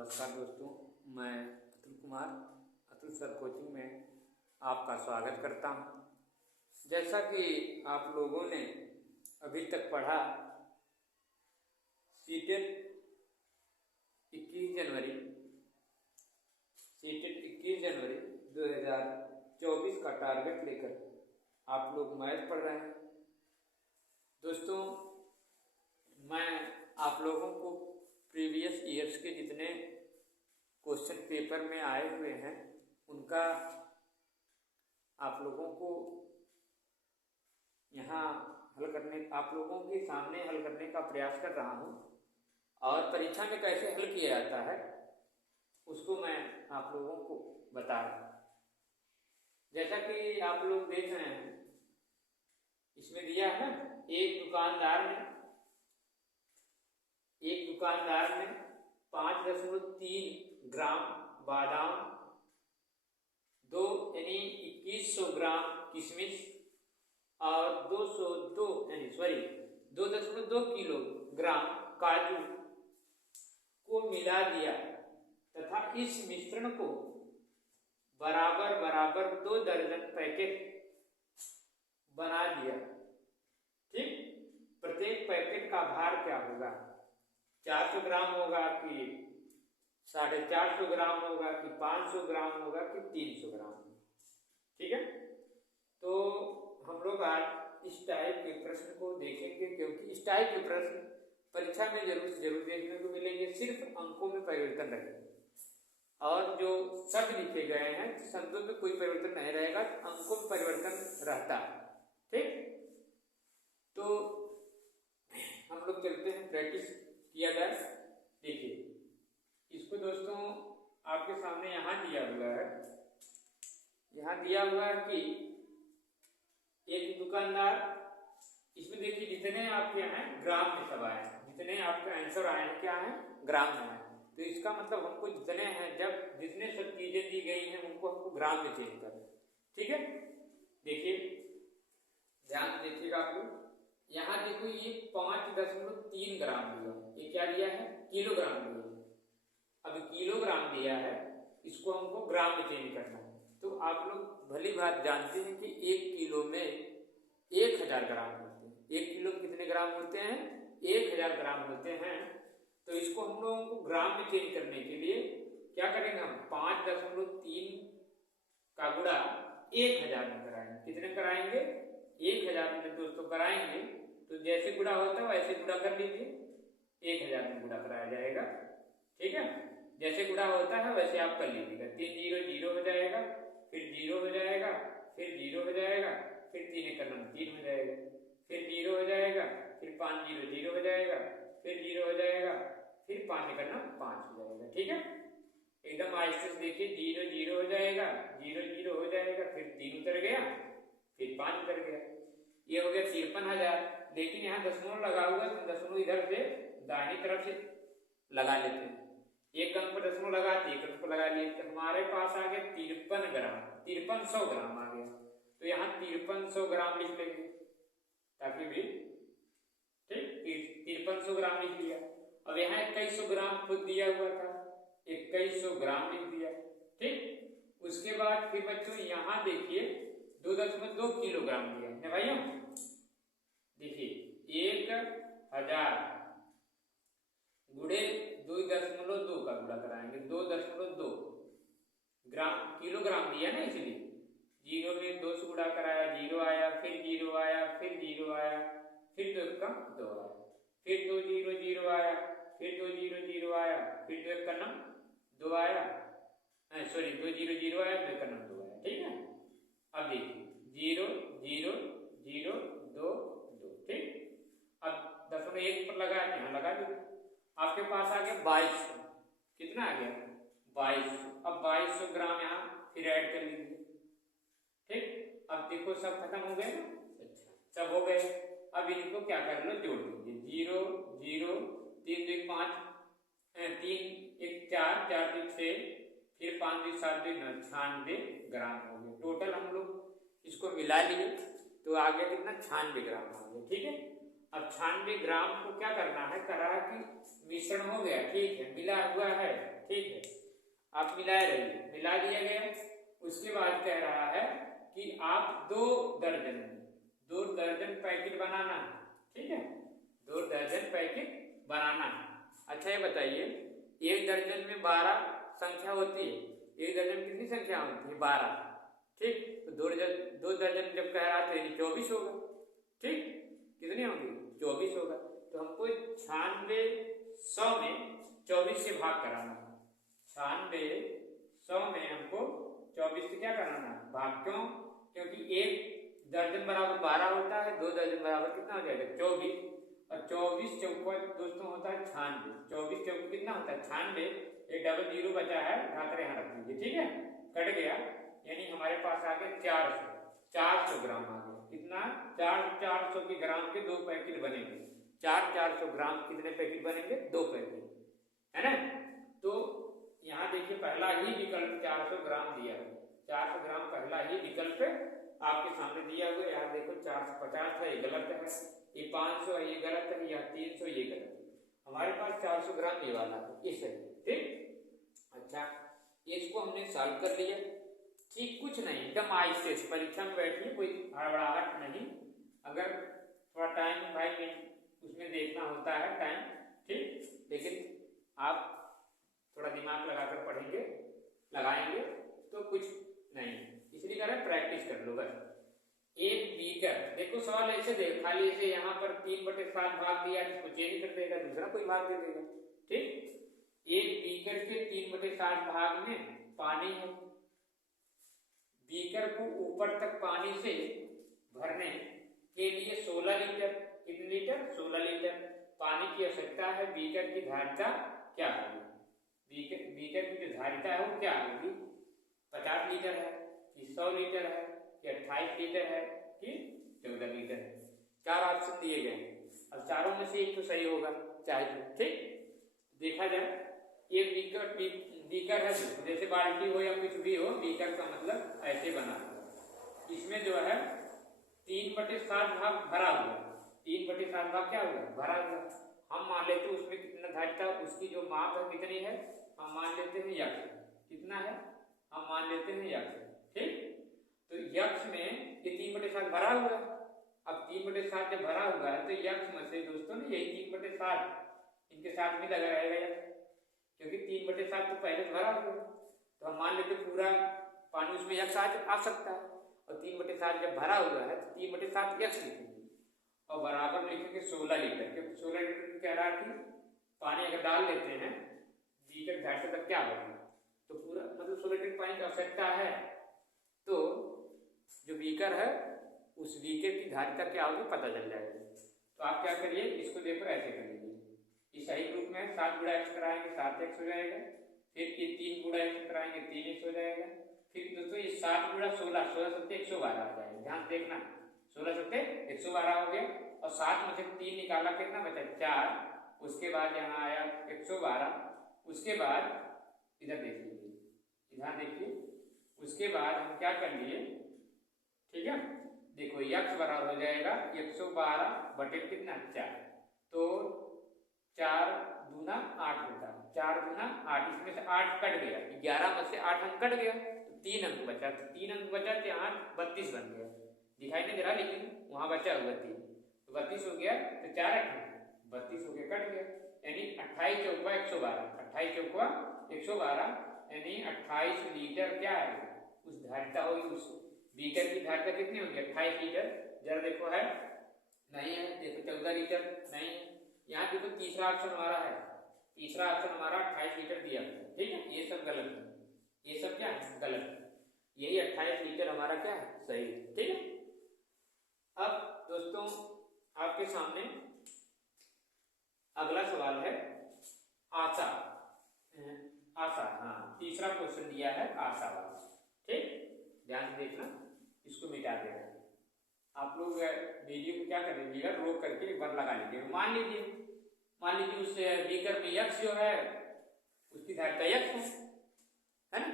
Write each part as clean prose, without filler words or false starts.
नमस्कार दोस्तों, मैं अतुल कुमार अतुल सर कोचिंग में आपका स्वागत करता हूं। जैसा कि आप लोगों ने अभी तक पढ़ा, सीटेट 21 जनवरी 2024 का टारगेट लेकर आप लोग मैथ पढ़ रहे हैं। दोस्तों, मैं आप लोगों को प्रीवियस ईयर्स के जितने क्वेश्चन पेपर में आए हुए हैं उनका आप लोगों को यहाँ आप लोगों के सामने हल करने का प्रयास कर रहा हूँ, और परीक्षा में कैसे हल किया जाता है उसको मैं आप लोगों को बता रहा हूँ। जैसा कि आप लोग देख रहे हैं, इसमें दिया है ना, एक दुकानदार ने 5.3 ग्राम बादाम, 2 यानी 2100 ग्राम किशमिश और 2.2 किलोग्राम काजू को मिला दिया तथा इस मिश्रण को बराबर 2 दर्जन पैकेट बना दिया। ठीक, प्रत्येक पैकेट का भार क्या होगा? 400 ग्राम होगा कि 450 ग्राम होगा कि 500 ग्राम होगा कि 300 ग्राम? ठीक है, तो हम लोग आज इस टाइप के प्रश्न को देखेंगे, क्योंकि इस टाइप के प्रश्न परीक्षा में जरूर से जरूर देखने को मिलेंगे। सिर्फ अंकों में परिवर्तन रहेगा और जो शब्द लिखे गए हैं शब्दों में कोई परिवर्तन नहीं रहेगा, अंकों में परिवर्तन रहता है। ठीक, तो हम लोग चलते हैं, प्रैक्टिस किया जाए। देखिए, इसको दोस्तों आपके सामने यहाँ दिया हुआ है कि एक दुकानदार, इसमें देखिए जितने आपके हैं ग्राम में सब आए हैं, जितने आपके आंसर आए हैं क्या है, ग्राम में है। तो इसका मतलब हमको जितने हैं, जब जितने सब चीजें दी गई हैं उनको हमको ग्राम में चेंज करना। ठीक है, देखिए ध्यान देखिएगा आप लोग। यहाँ देखो, ये 5.3 ग्राम दिया, ये क्या दिया है? किलोग्राम दिया। अब किलोग्राम दिया है, इसको हमको ग्राम में चेंज करना है। तो आप लोग भली बात जानते हैं कि 1 किलो में 1000 ग्राम होते हैं। 1 किलो में कितने ग्राम होते हैं? 1000 ग्राम होते हैं। तो इसको हम लोगों को ग्राम में चेंज करने के लिए क्या करेंगे? हम 5.3 का गुणा 1000 में कराएंगे। कितने कराएंगे? 1000 में दोस्तों कराएंगे। तो जैसे गुणा होता है वैसे गुणा कर लीजिए, 1000 में गुणा कराया जाएगा। ठीक है, जैसे गुणा होता है वैसे आप कर लीजिएगा। 3 0 0 हो जाएगा, फिर 0 हो जाएगा, फिर 0 हो जाएगा, फिर 3 1 3 हो जाएगा, फिर 0 हो जाएगा, फिर 5 0 0 हो जाएगा, फिर 0 हो जाएगा, फिर 5 1 5 हो जाएगा। ठीक है, एकदम आहिस्ते से देखिए, 0 0 हो जाएगा, 0 0 हो जाएगा, फिर 3 उतर गया, फिर 5 उतर गया। ये हो गया 53,000। लेकिन यहाँ दशमलव लगा हुआ है, तो दशमलव इधर से दाहिनी तरफ से लगा लेते हैं। एक अंक पर दशमलव लगाते, एक अंक पर लगा लिए, तो हमारे पास आ गया 53 ग्राम, 5300 ग्राम आ गया। तो यहाँ 5300 ग्राम लिख लेंगे ताकि भी, ठीक, 5300 ग्राम लिख लिया। अब यहाँ 2100 ग्राम खुद दिया हुआ था, 2100 ग्राम लिख दिया। ठीक, उसके बाद फिर बच्चों यहाँ देखिए 2.2 किलोग्राम दिया है भाइयों। देखिए 1000 गुणे 2.2 का गुणा कराएंगे, 2.2 ग्राम, किलोग्राम दिया ना, इसलिए 0 में 2 से गुणा कराया, 0 आया, फिर 0 आया, फिर 0 आया, फिर 2 का 2 आया, फिर 2 0 0 आया, फिर 2 0 0 आया, फिर 2 का 2 आया, 2 0 0 आया, 2 का 2 आया। ठीक है, अब देखिए 0 0 0 2 2। ठीक, अब दशमलव 1 पर लगा, यहाँ लगा दो, आपके पास आ गया 2200। कितना आ गया? 2200। अब 2200 ग्राम यहाँ फिर ऐड कर लीजिए। ठीक, अब देखो सब खत्म हो गए ना? अच्छा, सब हो गए। अब इनको क्या कर लो, जोड़ दीजिए। 0 0 3 2 5, 3 1 4 4 2 6, फिर 5 2 7 2 9, 96 ग्राम हो गए। टोटल हम लोग इसको मिला लिए तो आ गया कितना? 96 ग्राम हो गया। ठीक है, अब 96 ग्राम को क्या करना है, करा कि मिश्रण हो गया, ठीक है, मिला हुआ है, ठीक है, आप मिलाए रहिए, मिला दिया गया। उसके बाद कह रहा है कि आप 2 दर्जन पैकेट बनाना है, ठीक है, 2 दर्जन पैकेट बनाना है। अच्छा ये बताइए, 1 दर्जन में 12 संख्या होती है, 1 दर्जन में कितनी संख्या होती है? 12, ठीक। तो 2 दर्जन जब कह रहा था यानी 24 होगा, ठीक, कितनी होगी? 24 होगा। तो हमको 9600 में 24 से भाग कराना है, 9600 में हमको 24 से क्या कराना है? भाग। क्यों? क्योंकि 1 दर्जन बराबर 12 होता है, 2 दर्जन बराबर कितना हो जाएगा? 24, और 24 चौका दोस्तों होता है 96, 24 चौका कितना होता है? 96। एक डबल जीरो बचा है, उठाकर यहाँ रख दीजिए, ठीक है, कट गया, यानी हमारे पास आ गए 400 ग्राम आ गए। कितना? 400 के ग्राम के 2 पैकेट बनेंगे। 400 ग्राम कितने पैकेट बनेंगे? 2 पैकेट, है ना। तो यहाँ देखिए पहला ही विकल्प 400 ग्राम दिया है, 400 ग्राम पहला ही विकल्प आपके सामने दिया हुआ है। यहाँ देखो 450 है, ये गलत है, ये 500 है, ये गलत है, या 300 ये गलत है। हमारे पास 400 ग्राम ये वाला है, ये सही है, ठीक। अच्छा, इसको हमने सॉल्व कर लिया, ठीक। कुछ नहीं, एकदम आहिस्ते से परीक्षा में बैठिए, कोई हड़बड़ाहट नहीं। अगर थोड़ा टाइम 5 मिनट उसमें देखना होता है टाइम, ठीक, लेकिन आप थोड़ा दिमाग लगाकर पढ़ेंगे, लगाएंगे तो कुछ नहीं, इसलिए कह रहे हैं प्रैक्टिस कर लो बस। 1 बीकर, देखो सवाल ऐसे दे, खाली ऐसे यहाँ पर 3/7 भाग दिया, इसको चेंज कर देगा, दूसरा कोई भाग दे देगा, ठीक। 1 बीकर के 3/7 भाग में पानी है। बीकर को ऊपर तक पानी से भरने के लिए 16 लीटर, कितने लीटर? 16 लीटर पानी की आवश्यकता है। बीकर की धारिता क्या होगी? बीकर की जो धारिता है वो क्या होगी? 50 लीटर है कि 100 लीटर है कि 28 लीटर है कि 14 लीटर है? 4 ऑप्शन दिए गए, अब चारों में से एक तो सही होगा चाहे, ठीक। देखा जाए, एक बीकर है, जैसे बाल्टी हो या कुछ भी हो, बीकर का मतलब ऐसे बना, इसमें जो है 3/7 भाग भरा हुआ, 3/7 भाग क्या हुआ? भरा हुआ। हम मान लेते हैं उसमें कितना धारिता, उसकी जो माप है कितनी है, हम मान लेते हैं यक्ष, कितना है? हम मान लेते हैं यक्ष, ठीक। तो यक्ष में ये 3/7 भरा हुआ है। अब 3/7 जब भरा हुआ है तो यक्ष में से दोस्तों ने यही 3/7 इनके साथ में लगा रहेगा यक्ष, क्योंकि 3/7 तो पहले से भरा हुआ है। तो हम मान लेते पूरा पानी उसमें यक्ष आ सकता है, और 3/7 जब भरा हुआ है तो 3/7 यक्ष लिखेंगे, और बराबर लिखेंगे 16 लीटर, क्योंकि 16 लीटर कह रहा है कि पानी अगर डाल लेते हैं बीकर धारिता तक क्या होगी, तो पूरा मतलब 16 लीटर पानी की आवश्यकता है। तो जो बीकर है उस बीकर की धारिता क्या होगी पता चल जाएगा। तो आप क्या करिए, इसको देखो ऐसे कर लीजिए, ये सही ग्रुप में 7 गुणा x कराएंगे 7x हो जाएगा, फिर ये 3 गुणा x कराएंगे 3x हो जाएगा, फिर दोस्तों ये 7 गुणा 16, 16 सत्ते 112 आ जाएगा। ध्यान देखना, 16 सत्ते 112 हो गया, और 7 में से 3 निकाला, कितना बचा? 4, उसके बाद यहाँ आया 112, उसके बाद इधर देख लीजिए, इधर देखिए, उसके बाद हम क्या कर लिए, ठीक है, देखो यक्ष बराबर हो जाएगा 112 बटे कितना? 4, तो 4 दूना 8 होता है, 4 दूना 8, इसमें से 8 कट गया, 11 में से 8 अंक कट गया, तो 3 अंक बचा, तो 3 अंक बचा तो 8 32 बन गया, दिखाई नहीं दे रहा, लेकिन वहां बचा हुआ 3, तो 32 हो गया, तो 4 8 32 हो गया, कट गया, यानी 28 चौका 112, 28 चौका 112, यानी 28 लीटर क्या है उस धारिता होगी, उस बीकर की धारिता कितनी होगी? 28 लीटर। जरा देखो है, नहीं है, देखो 14 लीटर नहीं है, यहाँ देखो तीसरा ऑप्शन हमारा है, तीसरा ऑप्शन हमारा 28 लीटर दिया, ठीक है, ये सब गलत है, ये सब क्या है? गलत है, यही 28 लीटर हमारा क्या है? सही, ठीक है। अब दोस्तों आपके सामने अगला सवाल है आशा, हाँ, तीसरा क्वेश्चन दिया है आशा वाला, ठीक, ध्यान से देखना, इसको मिटा देना। आप लोग वीडियो को क्या कर लीजिएगा, रोक करके एक बार लगा लीजिएगा। मान लीजिए उस बीकर में यक्ष जो है उसकी धारिता यक्ष है ना,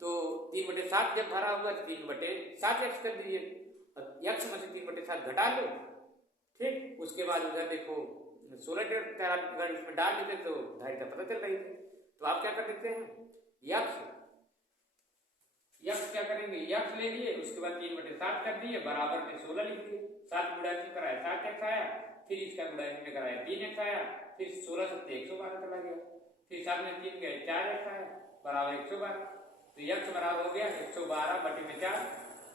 तो 3/7 जब भरा हुआ तो 3/7 यक्ष कर दीजिए, और यक्ष में से 3/7 घटा लो, ठीक। उसके बाद उधर देखो 16 लीटर अगर इसमें डाल देते तो धारिता पता चल रही थी, तो आप क्या कर देते हैं, यक्ष क्या करेंगे, यक्ष ले लिए, उसके बाद 3/7 कर दिए, बराबर में 16 लिख दिए। 7 गुणा इसमें कराया 7x आया, फिर इसका गुणा इसमें कराया 3x आया, फिर 16 सत्ते 112 चला गया, फिर 7 में 3 गए 4x आया बराबर 112। तो यक्ष बराबर हो गया 112/4।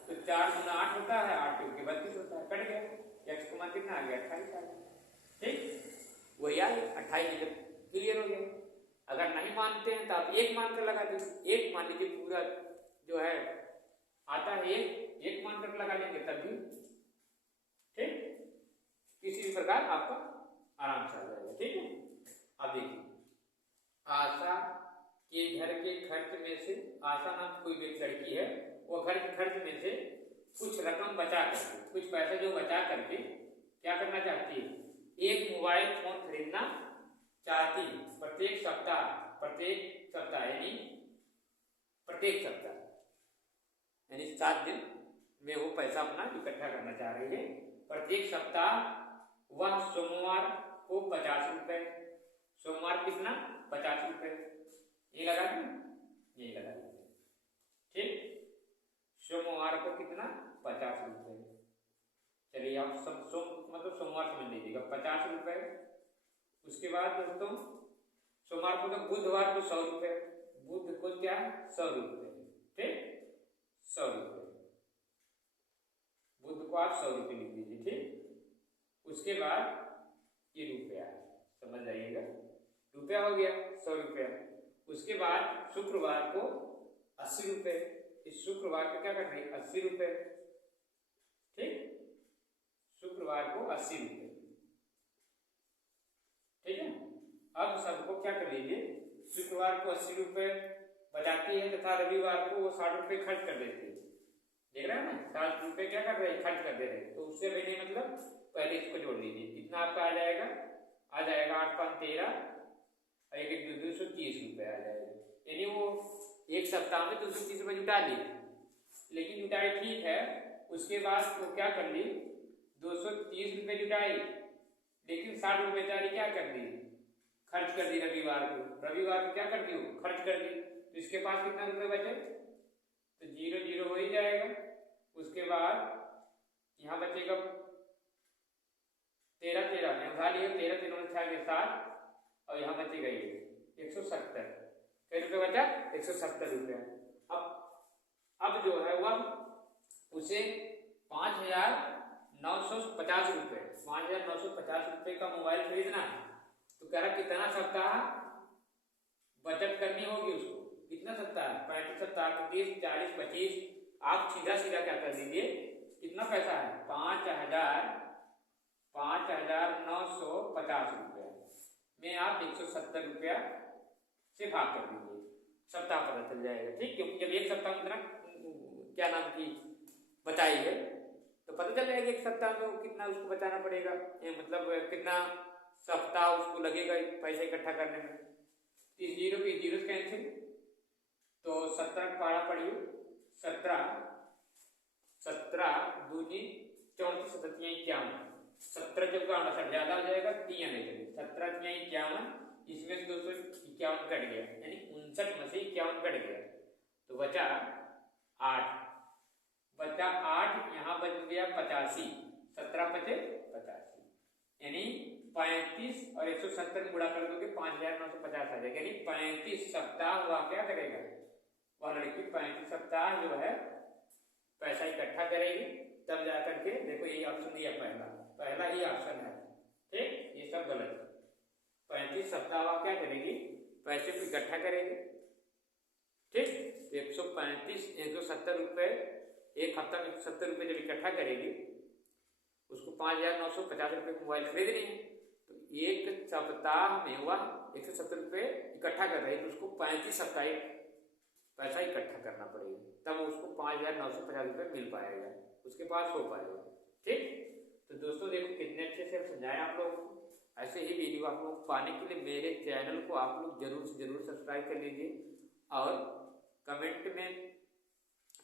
तो 4 गुना 8 होता है, 8 के 32 होता है, कट गया। यक्ष को मान कितना आ गया, 28 आ गया। ठीक, वही आ गया 28 क्लियर हो गया। अगर नहीं मानते हैं तो आप 1 मानकर लगा दीजिए। 1 मान लीजिए, पूरा जो है आता है 1 मानकर लगा लेंगे तब भी ठीक, किसी भी प्रकार आपका आराम से आ जाएगा। ठीक है, अब देखिए, आशा के घर के खर्च में से, आशा नाम कोई भी लड़की है, वो घर के खर्च में से कुछ रकम बचा करके, कुछ पैसा जो बचा करके क्या करना चाहती है, एक मोबाइल फोन खरीदना चाहती है। प्रत्येक सप्ताह यानी प्रत्येक सप्ताह यानी 7 दिन में वो पैसा अपना इकट्ठा करना चाह रही है। प्रत्येक सप्ताह वह सोमवार को 50 रुपए, सोमवार कितना 50 रुपए, ये लगा दें, ये लगा दें। ठीक, सोमवार को कितना 50 रुपए। चलिए आप मतलब सोमवार समझ लीजिएगा 50 रुपए। उसके बाद दोस्तों सोमवार को, तो बुधवार को 100 रुपए, बुध को क्या 100 रुपए। ठीक, 100 रुपए, बुध को आप 100 रुपए लिख दीजिए। ठीक, उसके बाद ये रुपया समझ जाइएगा, रुपया हो गया 100 रुपया। उसके बाद शुक्रवार को 80 रुपए, इस शुक्रवार को क्या कर रहे हैं 80 रुपए। ठीक, शुक्रवार को 80 रुपए। ठीक है, अब सबको क्या कर लीजिए, शुक्रवार को 80 रुपए बचाती है तथा रविवार को वो 60 रुपए खर्च कर देती है। देख रहे हैं ना, 60 रुपए क्या कर रहे हैं, खर्च कर दे रहे हैं। तो उससे पहले मतलब पहले इसको जोड़ लीजिए, कितना आपका आ जाएगा, 8 5 13 और 1 1 230 रुपए आ जाएगा। यानी वो एक सप्ताह में 230 रुपए जुटा ली, लेकिन जुटाई ठीक है। उसके बाद वो क्या कर ली, 230 रुपए जुटाई, लेकिन 60 रुपए बेचारी क्या कर दी, खर्च कर दी रविवार को क्या कर दी, खर्च कर दी। तो इसके पास कितना रुपए बचे, तो 0 0 हो ही जाएगा। उसके बाद यहाँ बचेगा 13 13 में उठा लिया, 13 13 6 के 7 और यहाँ बचेगा ये 170। कितने रुपये बचा, 170 रुपया। अब जो है वह उसे 5,950 रुपये, 5,950 रुपये का मोबाइल खरीदना है। तो कह रहा कितना सप्ताह बचत करनी होगी उसको, कितना सप्ताह, 35 सप्ताह, 30 40 25। आप सीधा सीधा क्या कर दीजिए, कितना पैसा है 5,950 रुपया में आप 170 रुपया से भाग कर दीजिए, सप्ताह पता चल जाएगा। ठीक, क्योंकि जब एक सप्ताह में क्या नाम की बचाई है तो पता चल जाएगा एक सप्ताह में कितना उसको बचाना पड़ेगा, मतलब कितना सप्ताह उसको लगेगा पैसा इकट्ठा करने में। इस जीरो की जीरो कैंसिल, तो 17 पारा पड़िए, 17 दूनी 34 7 51, 17 चौका 59 ज्यादा हो जाएगा, 3 नहीं चलिए, 17 3 51, इसमें से 251 कट गया, यानी 59 में से 51 कट गया, तो बचा 8, यहाँ बच गया 85, 17 बचे 85, यानी 35 और 170 गुणा कर दोगे 5,950 आ जाएगा। यानी 35 सप्ताह वह क्या करेगा, वह लड़की 35 सप्ताह जो है पैसा इकट्ठा करेगी, तब जाकर के देखो यही ऑप्शन दिया, पहला ही ऑप्शन है। ठीक, ये सब गलत है। 35 सप्ताह वह क्या करेगी, पैसे को इकट्ठा करेगी। ठीक, 170 रुपये, एक हफ्ता में 170 रुपये जब इकट्ठा करेगी, उसको 5,950 रुपये मोबाइल खरीदनी है, तो एक सप्ताह में वह 170 रुपये इकट्ठा कर रही है, तो उसको 35 सप्ताह पैसा इकट्ठा करना पड़ेगा, तब उसको 5,950 रुपये मिल पाएगा, उसके पास हो पाएगा। ठीक, तो दोस्तों देखो कितने अच्छे से समझाएं आप लोग। ऐसे ही वीडियो आप लोग पाने के लिए मेरे चैनल को आप लोग जरूर से जरूर सब्सक्राइब कर लीजिए और कमेंट में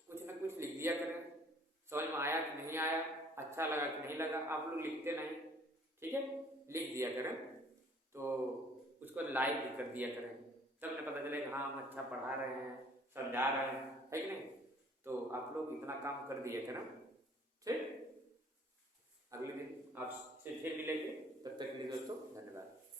कुछ ना कुछ लिख दिया करें, समझ में आया कि नहीं आया, अच्छा लगा कि नहीं लगा, आप लोग लिखते नहीं, ठीक है, लिख दिया करें, तो उसको लाइक भी कर दिया करें, तब न पता चलेगा हाँ हम अच्छा पढ़ा रहे हैं, समझा रहे हैं, है कि नहीं। तो आप लोग इतना काम कर दिए थे ना, ठीक। अगले दिन आपसे फिर मिलेंगे, तब तक के लिए दोस्तों धन्यवाद।